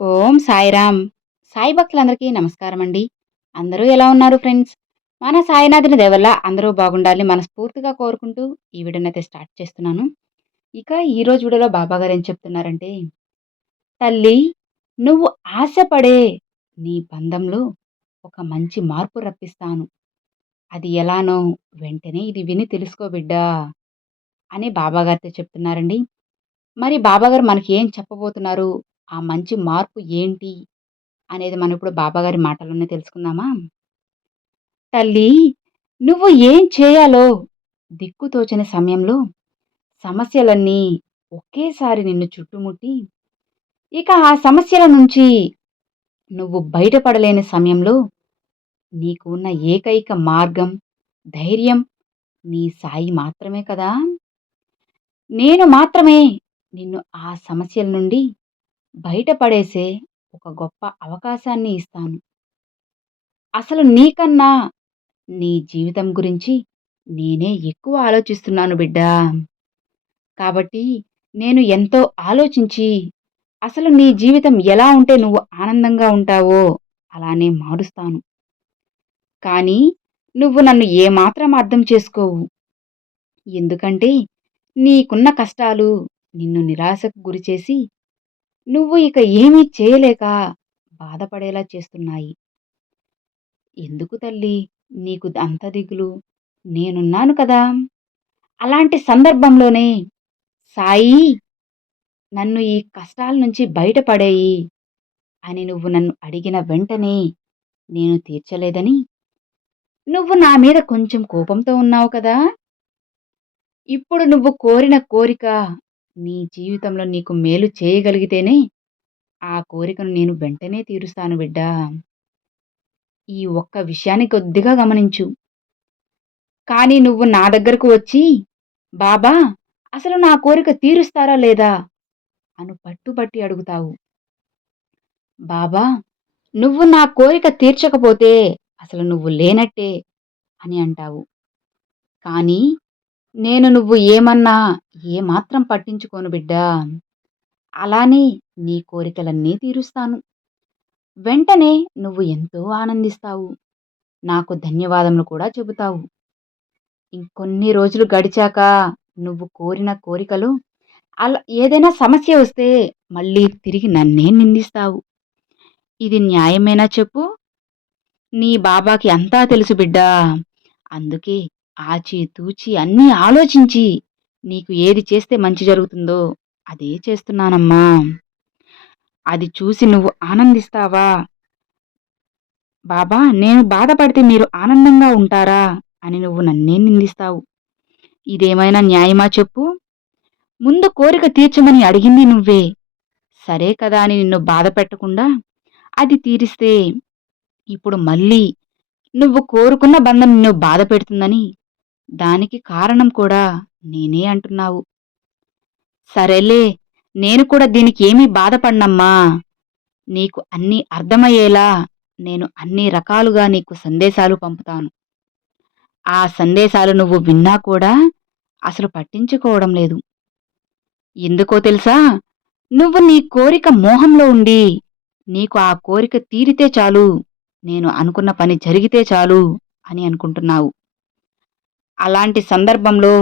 ఓం సాయిరామ్. సాయి భక్తులందరికీ నమస్కారం అండి అందరూ ఎలా ఉన్నారు ఫ్రెండ్స్? మన సాయినాథుని దేవల్ల అందరూ బాగుండాలని మనస్ఫూర్తిగా కోరుకుంటూ ఈ వీడియోని అయితే స్టార్ట్ చేస్తున్నాను. ఇక ఈ రోజు వీడియోలో బాబా గారు ఏం చెప్తున్నారంటే తల్లి నువ్వు ఆశపడే నీ బంధంలో ఒక మంచి మార్పు రప్పిస్తాను. అది ఎలానో వెంటనే ఇది విని తెలుసుకో బిడ్డా అని బాబాగారితో చెప్తున్నారండి. మరి బాబాగారు మనకి ఏం చెప్పబోతున్నారు? ఆ మంచి మార్పు ఏంటి? అనేది మనం ఇప్పుడు బాబాగారి మాటలోనే తెలుసుకుందామా? తల్లి నువ్వు ఏం చేయాలో దిక్కుతోచని సమయంలో సమస్యలన్నీ ఒకేసారి నిన్ను చుట్టుముట్టి ఇక ఆ సమస్యల నుంచి నువ్వు బయటపడలేని సమయంలో నీకు ఉన్న ఏకైక మార్గం ధైర్యం నీ సాయి మాత్రమే కదా? నేను మాత్రమే నిన్ను ఆ సమస్యల నుండి బయటపడేసే ఒక గొప్ప అవకాశాన్ని ఇస్తాను. అసలు నీకన్నా నీ జీవితం గురించి నేనే ఎక్కువ ఆలోచిస్తున్నాను బిడ్డా. కాబట్టి నేను ఎంతో ఆలోచించి అసలు నీ జీవితం ఎలా ఉంటే నువ్వు ఆనందంగా ఉంటావో అలానే మారుస్తాను. కానీ నువ్వు నన్ను ఏమాత్రం అర్థం చేసుకోవు. ఎందుకంటే నీకున్న కష్టాలు నిన్ను నిరాశకు గురిచేసి నువ్వు ఇక ఏమీ చేయలేక బాధపడేలా చేస్తున్నాయి. ఎందుకు తల్లి? నీకు అంత దిగులు. నేనున్నాను కదా. అలాంటి సందర్భంలోనే సాయి నన్ను ఈ కష్టాల నుంచి బయటపడేయి అని నువ్వు నన్ను అడిగిన వెంటనే నేను తీర్చలేదని? నువ్వు నా మీద కొంచెం కోపంతో ఉన్నావు కదా. ఇప్పుడు నువ్వు కోరిన కోరిక నీ జీవితంలో నీకు మేలు చేయగలిగితేనే ఆ కోరికను నేను వెంటనే తీరుస్తాను బిడ్డా. ఈ ఒక్క విషయాన్ని కొద్దిగా గమనించు. కానీ నువ్వు నా దగ్గరకు వచ్చి బాబా అసలు నా కోరిక తీరుస్తారా లేదా? అను పట్టుబట్టి అడుగుతావు. బాబా నువ్వు నా కోరిక తీర్చకపోతే అసలు నువ్వు లేనట్టే అని అంటావు. కానీ నేను నువ్వు ఏమన్నా ఏమాత్రం పట్టించుకోను బిడ్డా. అలానే నీ కోరికలన్నీ తీరుస్తాను. వెంటనే నువ్వు ఎంతో ఆనందిస్తావు. నాకు ధన్యవాదములు కూడా చెబుతావు. ఇంకొన్ని రోజులు గడిచాక నువ్వు కోరిన కోరికలు అలా ఏదైనా సమస్య వస్తే మళ్ళీ తిరిగి నన్నే నిందిస్తావు. ఇది న్యాయమేనా చెప్పు? నీ బాబాకి అంతా తెలుసు బిడ్డా. అందుకే ఆచి తూచి అన్నీ ఆలోచించి నీకు ఏది చేస్తే మంచి జరుగుతుందో అదే చేస్తున్నానమ్మా. అది చూసి నువ్వు ఆనందిస్తావా? బాబా నేను బాధపడితే మీరు ఆనందంగా ఉంటారా? అని నువ్వు నన్నే నిందిస్తావు. ఇదేమైనా న్యాయమా చెప్పు? ముందు కోరిక తీర్చమని అడిగింది నువ్వే. సరే కదా అని నిన్ను బాధ పెట్టకుండా అది తీరిస్తే ఇప్పుడు మళ్ళీ నువ్వు కోరుకున్న బంధం నిన్ను బాధ పెడుతుందని దానికి కారణం కూడా నేనే అంటున్నావు. సరేలే నేను కూడా దీనికి ఏమీ బాధపడినమ్మా. నీకు అన్నీ అర్థమయ్యేలా నేను అన్ని రకాలుగా నీకు సందేశాలు పంపుతాను. ఆ సందేశాలు నువ్వు విన్నా కూడా అసలు పట్టించుకోవడం లేదు. ఎందుకో తెలుసా? నువ్వు నీ కోరిక మోహంలో ఉండి నీకు ఆ కోరిక తీరితే చాలు నేను అనుకున్న పని జరిగితే చాలు అని అనుకుంటున్నావు. అలాంటి సందర్భంలో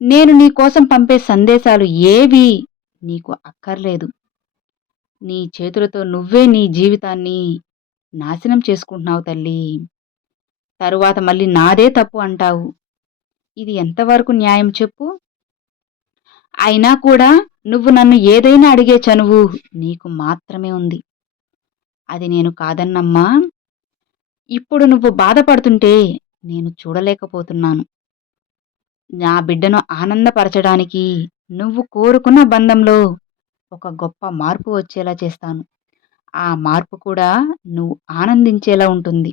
నేను నీకోసం పంపే సందేశాలు ఏవి? నీకు అక్కర్లేదు. నీ చేతులతో నువ్వే నీ జీవితాన్ని నాశనం చేసుకుంటున్నావు తల్లి. తరువాత మళ్ళీ నాదే తప్పు అంటావు. ఇది ఎంతవరకు న్యాయం చెప్పు? అయినా కూడా నువ్వు నన్ను ఏదైనా అడిగే చనువు నీకు మాత్రమే ఉంది. అది నేను కాదన్నమ్మా. ఇప్పుడు నువ్వు బాధపడుతుంటే నేను చూడలేకపోతున్నాను. నా బిడ్డను ఆనందపరచడానికి నువ్వు కోరుకున్న బంధంలో ఒక గొప్ప మార్పు వచ్చేలా చేస్తాను. ఆ మార్పు కూడా నువ్వు ఆనందించేలా ఉంటుంది.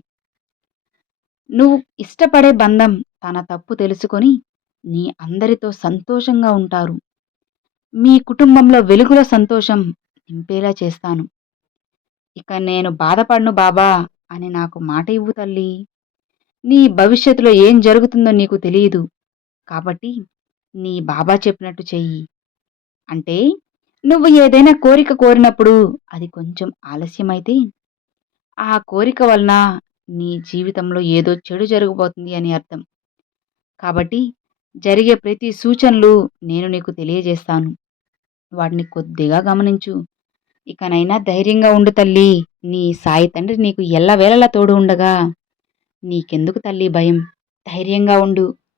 నువ్వు ఇష్టపడే బంధం తన తప్పు తెలుసుకొని నీ అందరితో సంతోషంగా ఉంటారు. మీ కుటుంబంలో వెలుగుల సంతోషం నింపేలా చేస్తాను. ఇక నేను బాధపడను బాబా అని నాకు మాట ఇవ్వు తల్లి. నీ భవిష్యత్తులో ఏం జరుగుతుందో నీకు తెలియదు. కాబట్టి నీ బాబా చెప్పినట్టు చెయ్యి. అంటే నువ్వు ఏదైనా కోరిక కోరినప్పుడు అది కొంచెం ఆలస్యమైతే ఆ కోరిక వలన నీ జీవితంలో ఏదో చెడు జరగబోతుంది అని అర్థం. కాబట్టి జరిగే ప్రతి సూచనలు నేను నీకు తెలియజేస్తాను. వాటిని కొద్దిగా గమనించు. ఇకనైనా ధైర్యంగా ఉండు తల్లి. నీ సాయి తండ్రి నీకు ఎల్లవేళలా తోడు ఉండగా నీకెందుకు తల్లి భయం? ధైర్యంగా ఉండు.